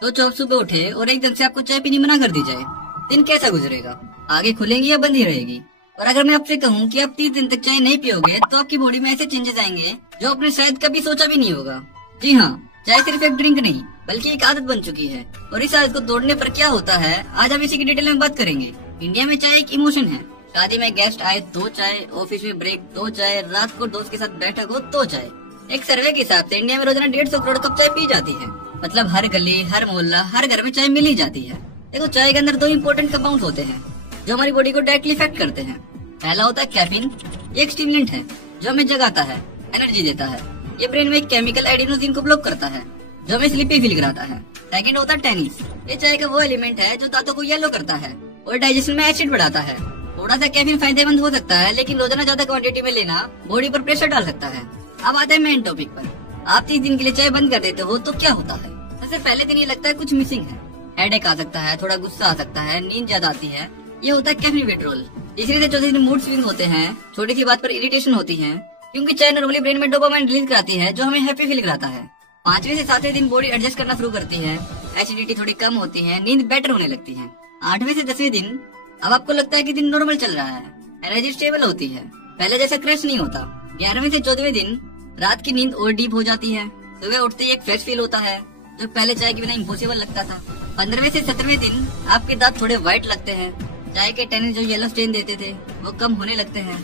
तो आप सुबह उठे और एकदम से आपको चाय पीनी मना कर दी जाए, दिन कैसा गुजरेगा? आगे खुलेंगी या बंद ही रहेगी? और अगर मैं आपसे कहूँ कि आप 30 दिन तक चाय नहीं पियोगे तो आपकी बॉडी में ऐसे चेंजेस आएंगे जो आपने शायद कभी सोचा भी नहीं होगा। जी हाँ, चाय सिर्फ एक ड्रिंक नहीं बल्कि एक आदत बन चुकी है, और इस आदत को तोड़ने पर क्या होता है आज हम इसी की डिटेल में बात करेंगे। इंडिया में चाय एक इमोशन है। शादी में गेस्ट आए तो चाय, ऑफिस में ब्रेक तो चाय, रात को दोस्त के साथ बैठक हो तो चाय। एक सर्वे के हिसाब से इंडिया में रोजाना 150 करोड़ कप चाय पी जाती है। मतलब हर गली, हर मोहल्ला, हर घर में चाय मिल ही जाती है। देखो, चाय के अंदर 2 इम्पोर्टेंट कंपाउंड होते हैं जो हमारी बॉडी को डायरेक्टली इफेक्ट करते हैं। पहला होता है कैफीन। ये एक स्टिमुलेंट है जो हमें जगाता है, एनर्जी देता है। ये ब्रेन में एक केमिकल एडिनोसिन को ब्लॉक करता है जो हमें स्लीपी फील कराता है। सेकंड होता है टैनिस। ये चाय का वो एलिमेंट है जो दांतों को येलो करता है और डाइजेशन में एसिड बढ़ाता है। थोड़ा सा कैफीन फायदेमंद हो सकता है, लेकिन रोजाना ज्यादा क्वांटिटी में लेना बॉडी पर प्रेशर डाल सकता है। अब आते हैं मेन टॉपिक पर। आप 30 दिन के लिए चाय बंद कर देते हो तो क्या होता है? सबसे पहले दिन ये लगता है कुछ मिसिंग है। हेडेक आ सकता है, थोड़ा गुस्सा आ सकता है, नींद ज्यादा आती है। ये होता है कैफीन विड्रॉल। तीसरे से चौथे दिन मूड स्विंग होते हैं, छोटी सी बात पर इरिटेशन होती है, क्योंकि चाय नॉर्मली ब्रेन में डोपामाइन रिलीज कराती है जो हमें हैप्पी फील कराता है। 5वें से 7वें दिन बॉडी एडजस्ट करना शुरू करती है, एसिडिटी थोड़ी कम होती है, नींद बेटर होने लगती है। 8वें से 10वें दिन अब आपको लगता है कि दिन नॉर्मल चल रहा है, एनर्जी स्टेबल होती है, पहले जैसा क्रैश नहीं होता। 11वें से 14वें दिन रात की नींद और डीप हो जाती है, सुबह उठते ही एक फ्रेश फील होता है जो पहले चाय के बिना इम्पॉसिबल लगता था। 15वें से 17वें दिन आपके दांत थोड़े व्हाइट लगते हैं, चाय के टैनिन जो येलो स्टेन देते थे वो कम होने लगते हैं।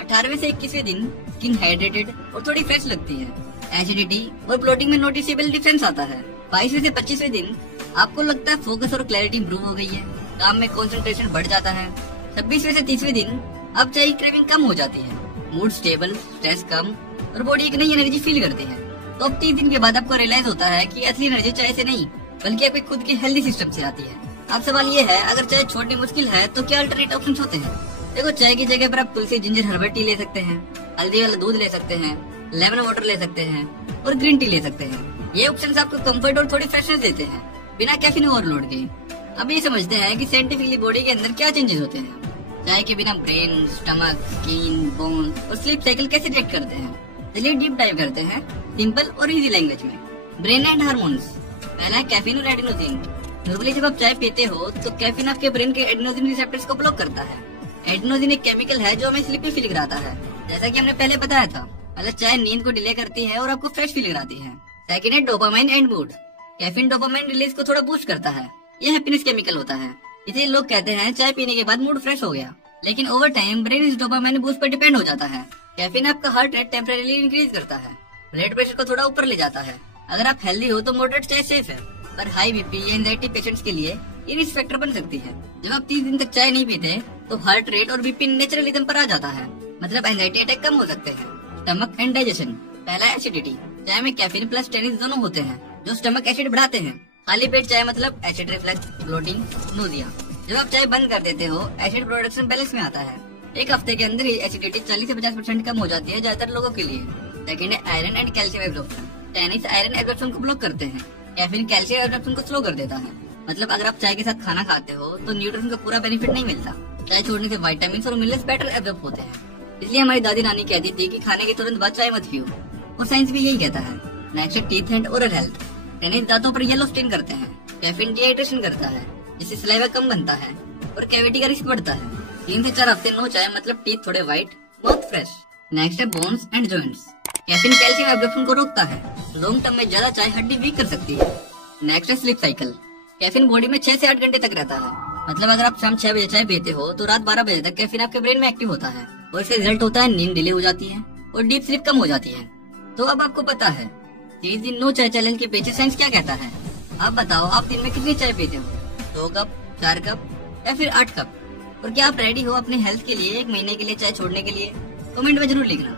18वें से 21वें दिन स्किन हाइड्रेटेड और थोड़ी फ्रेश लगती है, एसिडिटी और ब्लोटिंग में नोटिसेबल डिफरेंस आता है। 22वें से 25वें दिन आपको लगता है फोकस और क्लैरिटी इम्प्रूव हो गई है, काम में कंसंट्रेशन बढ़ जाता है। 26वें से 30वें दिन अब चाय की क्रेविंग कम हो जाती है, मूड स्टेबल, स्ट्रेस कम और बॉडी एक नई एनर्जी फील करती है। तो अब 30 दिन के बाद आपको रियलाइज होता है कि असली एनर्जी चाय से नहीं बल्कि आपके खुद के हेल्दी सिस्टम से आती है। अब सवाल ये है, अगर चाय छोड़नी मुश्किल है तो क्या अल्टरनेट ऑप्शन होते हैं? देखो, चाय की जगह पर आप तुलसी, जिंजर, हर्बल टी ले सकते हैं, हल्दी वाला दूध ले सकते हैं, लेमन वाटर ले सकते हैं और ग्रीन टी ले सकते हैं। ये ऑप्शंस आपको कंफर्ट और थोड़ी फ्रेशनेस देते हैं बिना कैफीन ओवरलोड के। अब ये समझते हैं कि साइंटिफिकली बॉडी के अंदर क्या चेंजेस होते हैं। चाय के बिना ब्रेन, स्टमक, स्किन, बोन और स्लीप साइकिल कैसे रिएक्ट करते हैं। चलिए डीप डाइव करते हैं सिंपल और इजी लैंग्वेज में। Brain and hormones. पहला है कैफीन और एडिनोसिन। नॉर्मली जब आप चाय पीते हो तो कैफीन आपके ब्रेन के एडिनोसिन रिसेप्टर्स को ब्लॉक करता है। एडिनोसिन एक केमिकल है जो हमें स्लीपी फील कराता है, जैसा कि हमने पहले बताया था। मतलब चाय नींद को डिले करती है और आपको फ्रेश फील कराती है। सेकंड है dopamine and mood. Caffeine dopamine release को थोड़ा बूस्ट करता है, ये हैप्पीनेस केमिकल होता है। इसलिए लोग कहते हैं चाय पीने के बाद मूड फ्रेश हो गया, लेकिन ओवर टाइम ब्रेन इस डोपामाइन बूस्ट पर डिपेंड हो जाता है। कैफीन आपका हार्ट रेट टेम्परेरीली इंक्रीज करता है, ब्लड प्रेशर को थोड़ा ऊपर ले जाता है। अगर आप हेल्दी हो तो मॉडरेट चाय सेफ है, पर हाई बीपी या एंजाइटी पेशेंट्स के लिए ये रिस्क फैक्टर बन सकती है। जब आप 30 दिन तक चाय नहीं पीते तो हार्ट रेट और बीपी नेचुरल रिदम पर आ जाता है, मतलब एंजाइटी अटैक कम हो सकते हैं। Stomach and digestion. पहला एसिडिटी। चाय में कैफीन प्लस टैनिन दोनों होते हैं जो स्टमक एसिड बढ़ाते हैं। खाली पेट चाय मतलब एसिड रिफ्लक्स, ब्लोटिंग, नोजिया। जब आप चाय बंद कर देते हो एसिड प्रोडक्शन बैलेंस में आता है। एक हफ्ते के अंदर ही एसिडिटी 40 से 50% कम हो जाती है ज्यादातर लोगों के लिए। सेकंड है iron and calcium absorption. Tannin iron absorption को ब्लॉक करते हैं, कैफीन कैल्शियम एब्जॉर्प्शन को स्लो कर देता है। मतलब अगर आप चाय के साथ खाना खाते हो तो न्यूट्रिशन का पूरा बेनिफिट नहीं मिलता। चाय छोड़ने से विटामिन और मिनरल्स बेटर एब्जॉर्ब होते हैं। इसलिए हमारी दादी नानी कहती थी कि खाने के तुरंत बाद चाय मत पियो, और साइंस भी यही कहता है। नेक्स्ट है teeth and oral health. Tannin दांतों पर येलो स्टेन करते हैं, कैफीन डिहाइड्रेशन करता है जिससे सलाइवा कम बनता है और कैविटी का रिस्क बढ़ता है। 3 से 4 हफ्ते नो चाय मतलब टीथ थोड़े व्हाइट, माउथ फ्रेश। नेक्स्ट है bones and joints. Caffeine calcium absorption को रोकता है, लॉन्ग टर्म में ज्यादा चाय हड्डी वीक कर सकती है। नेक्स्ट है स्लीप साइकिल। कैफीन बॉडी में 6 से 8 घंटे तक रहता है, मतलब अगर आप शाम 6 बजे चाय पीते हो तो रात 12 बजे तक कैफीन आपके ब्रेन में एक्टिव होता है और इससे रिजल्ट होता है नींद डिले हो जाती है और डीप स्लीप कम हो जाती है। तो अब आपको पता है 30 दिन नो चाय चैलेंज के पीछे साइंस क्या कहता है। आप बताओ, आप दिन में कितनी चाय पीते हो? 2 कप, 4 कप या फिर 8 कप? और क्या आप रेडी हो अपने हेल्थ के लिए 1 महीने के लिए चाय छोड़ने के लिए? कमेंट में जरूर लिखना।